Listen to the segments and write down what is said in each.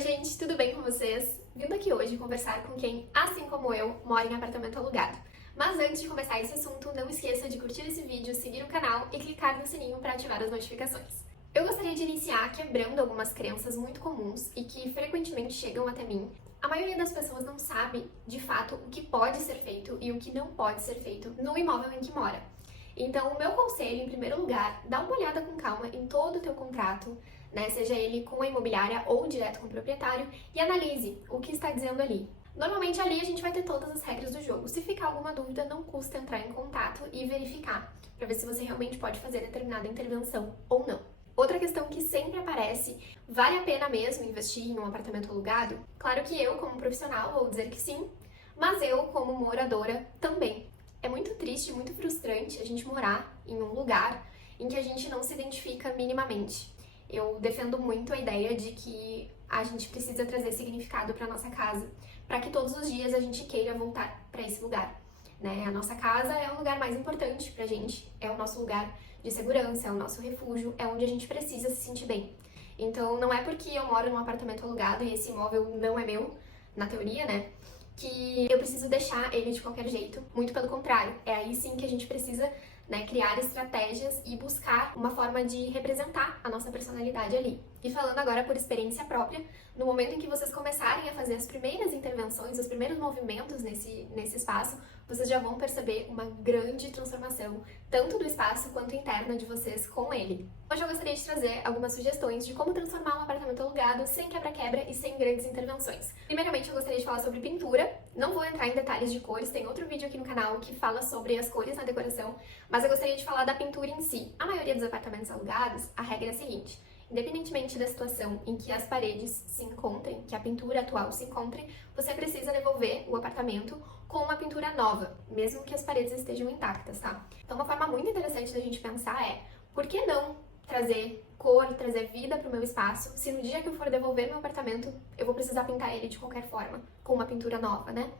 Oi gente, tudo bem com vocês? Vindo aqui hoje conversar com quem, assim como eu, mora em apartamento alugado. Mas antes de começar esse assunto, não esqueça de curtir esse vídeo, seguir o canal e clicar no sininho para ativar as notificações. Eu gostaria de iniciar quebrando algumas crenças muito comuns e que frequentemente chegam até mim. A maioria das pessoas não sabe, de fato, o que pode ser feito e o que não pode ser feito no imóvel em que mora. Então, o meu conselho, em primeiro lugar, dá uma olhada com calma em todo o teu contrato, né, seja ele com a imobiliária ou direto com o proprietário, e analise o que está dizendo ali. Normalmente ali a gente vai ter todas as regras do jogo. Se ficar alguma dúvida, não custa entrar em contato e verificar, para ver se você realmente pode fazer determinada intervenção ou não. Outra questão que sempre aparece, vale a pena mesmo investir em um apartamento alugado? Claro que eu, como profissional, vou dizer que sim, mas eu, como moradora, também. É muito triste, muito frustrante a gente morar em um lugar em que a gente não se identifica minimamente. Eu defendo muito a ideia de que a gente precisa trazer significado para nossa casa, para que todos os dias a gente queira voltar para esse lugar, né? A nossa casa é o lugar mais importante pra gente, é o nosso lugar de segurança, é o nosso refúgio, é onde a gente precisa se sentir bem. Então não é porque eu moro num apartamento alugado e esse imóvel não é meu, na teoria, né, que eu preciso deixar ele de qualquer jeito. Muito pelo contrário, é aí sim que a gente precisa, né, criar estratégias e buscar uma forma de representar a nossa personalidade ali. E falando agora por experiência própria, no momento em que vocês começarem a fazer as primeiras intervenções, os primeiros movimentos nesse espaço, vocês já vão perceber uma grande transformação, tanto do espaço quanto interna de vocês com ele. Hoje eu gostaria de trazer algumas sugestões de como transformar um apartamento alugado sem quebra-quebra e sem grandes intervenções. Primeiramente, eu gostaria de falar sobre pintura. Não vou entrar em detalhes de cores, tem outro vídeo aqui no canal que fala sobre as cores na decoração, mas eu gostaria de falar da pintura em si. A maioria dos apartamentos alugados, a regra é a seguinte: independentemente da situação em que as paredes se encontrem, que a pintura atual se encontre, você precisa devolver o apartamento com uma pintura nova, mesmo que as paredes estejam intactas, tá? Então, uma forma muito interessante da gente pensar é: por que não trazer cor, trazer vida para o meu espaço, se no dia que eu for devolver meu apartamento, eu vou precisar pintar ele de qualquer forma, com uma pintura nova, né?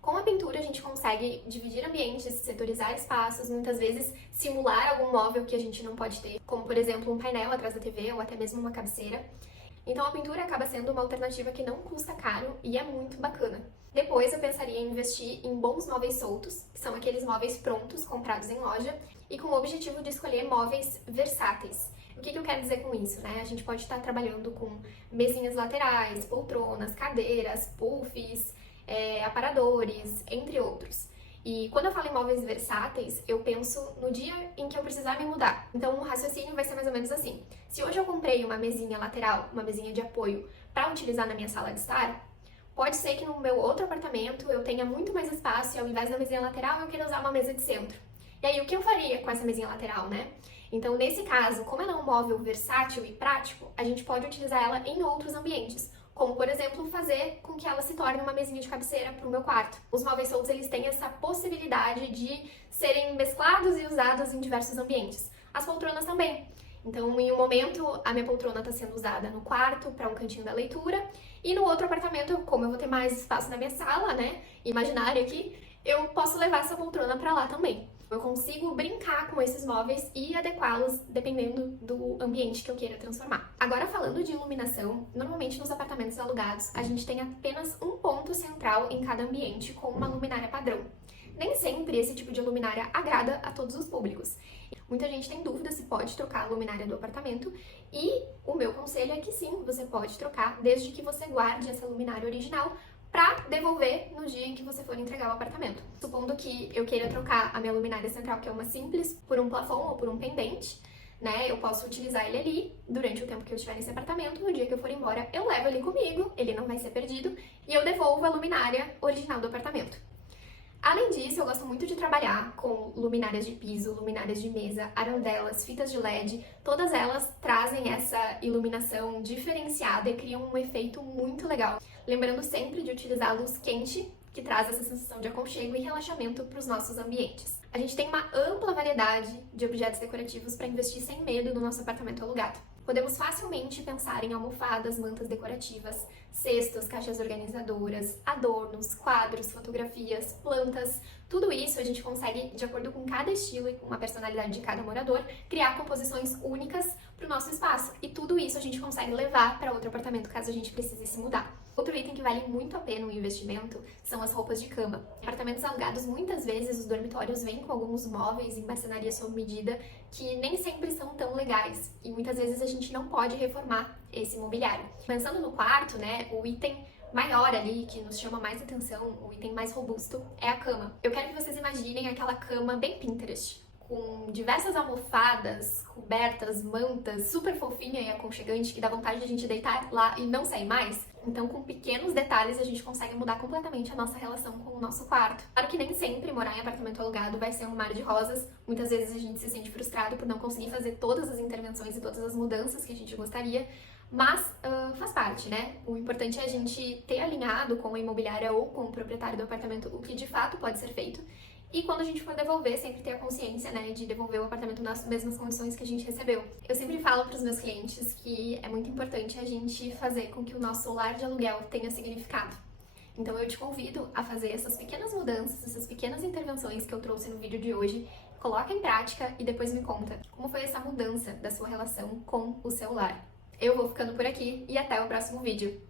Com a pintura, a gente consegue dividir ambientes, setorizar espaços, muitas vezes simular algum móvel que a gente não pode ter, como, por exemplo, um painel atrás da TV ou até mesmo uma cabeceira. Então, a pintura acaba sendo uma alternativa que não custa caro e é muito bacana. Depois, eu pensaria em investir em bons móveis soltos, que são aqueles móveis prontos, comprados em loja, e com o objetivo de escolher móveis versáteis. O que eu quero dizer com isso, né? A gente pode estar trabalhando com mesinhas laterais, poltronas, cadeiras, puffs, aparadores, entre outros. E quando eu falo em móveis versáteis, eu penso no dia em que eu precisar me mudar. Então o raciocínio vai ser mais ou menos assim: se hoje eu comprei uma mesinha lateral, uma mesinha de apoio para utilizar na minha sala de estar, pode ser que no meu outro apartamento eu tenha muito mais espaço e ao invés da mesinha lateral eu queira usar uma mesa de centro. E aí o que eu faria com essa mesinha lateral, né? Então nesse caso, como ela é um móvel versátil e prático, a gente pode utilizar ela em outros ambientes, como, por exemplo, fazer com que ela se torne uma mesinha de cabeceira para o meu quarto. Os móveis soltos, eles têm essa possibilidade de serem mesclados e usados em diversos ambientes. As poltronas também. Então, em um momento, a minha poltrona está sendo usada no quarto, para um cantinho da leitura, e no outro apartamento, como eu vou ter mais espaço na minha sala, né, imaginária aqui, eu posso levar essa poltrona para lá também. Eu consigo brincar com esses móveis e adequá-los dependendo do ambiente que eu queira transformar. Agora, falando de iluminação, normalmente nos apartamentos alugados a gente tem apenas um ponto central em cada ambiente com uma luminária padrão. Nem sempre esse tipo de luminária agrada a todos os públicos. Muita gente tem dúvida se pode trocar a luminária do apartamento e o meu conselho é que sim, você pode trocar, desde que você guarde essa luminária original para devolver no dia em que você for entregar o apartamento. Supondo que eu queira trocar a minha luminária central, que é uma simples, por um plafond ou por um pendente, né? Eu posso utilizar ele ali durante o tempo que eu estiver nesse apartamento. No dia que eu for embora, eu levo ele comigo, ele não vai ser perdido, e eu devolvo a luminária original do apartamento. Além disso, eu gosto muito de trabalhar com luminárias de piso, luminárias de mesa, arandelas, fitas de LED. Todas elas trazem essa iluminação diferenciada e criam um efeito muito legal. Lembrando sempre de utilizar a luz quente, que traz essa sensação de aconchego e relaxamento para os nossos ambientes. A gente tem uma ampla variedade de objetos decorativos para investir sem medo no nosso apartamento alugado. Podemos facilmente pensar em almofadas, mantas decorativas, cestos, caixas organizadoras, adornos, quadros, fotografias, plantas. Tudo isso a gente consegue, de acordo com cada estilo e com a personalidade de cada morador, criar composições únicas para o nosso espaço. E tudo isso a gente consegue levar para outro apartamento caso a gente precise se mudar. Outro item que vale muito a pena o investimento são as roupas de cama. Em apartamentos alugados, muitas vezes os dormitórios vêm com alguns móveis em marcenaria sob medida que nem sempre são tão legais e muitas vezes a gente não pode reformar esse mobiliário. Pensando no quarto, né, o item maior ali, que nos chama mais atenção, o item mais robusto, é a cama. Eu quero que vocês imaginem aquela cama bem Pinterest, com diversas almofadas, cobertas, mantas, super fofinha e aconchegante, que dá vontade de a gente deitar lá e não sair mais. Então, com pequenos detalhes, a gente consegue mudar completamente a nossa relação com o nosso quarto. Claro que nem sempre morar em apartamento alugado vai ser um mar de rosas. Muitas vezes a gente se sente frustrado por não conseguir fazer todas as intervenções e todas as mudanças que a gente gostaria, mas faz parte, né? O importante é a gente ter alinhado com a imobiliária ou com o proprietário do apartamento o que de fato pode ser feito. E quando a gente for devolver, sempre ter a consciência, né, de devolver o apartamento nas mesmas condições que a gente recebeu. Eu sempre falo para os meus clientes que é muito importante a gente fazer com que o nosso lar de aluguel tenha significado. Então eu te convido a fazer essas pequenas mudanças, essas pequenas intervenções que eu trouxe no vídeo de hoje, coloca em prática e depois me conta como foi essa mudança da sua relação com o seu lar. Eu vou ficando por aqui e até o próximo vídeo.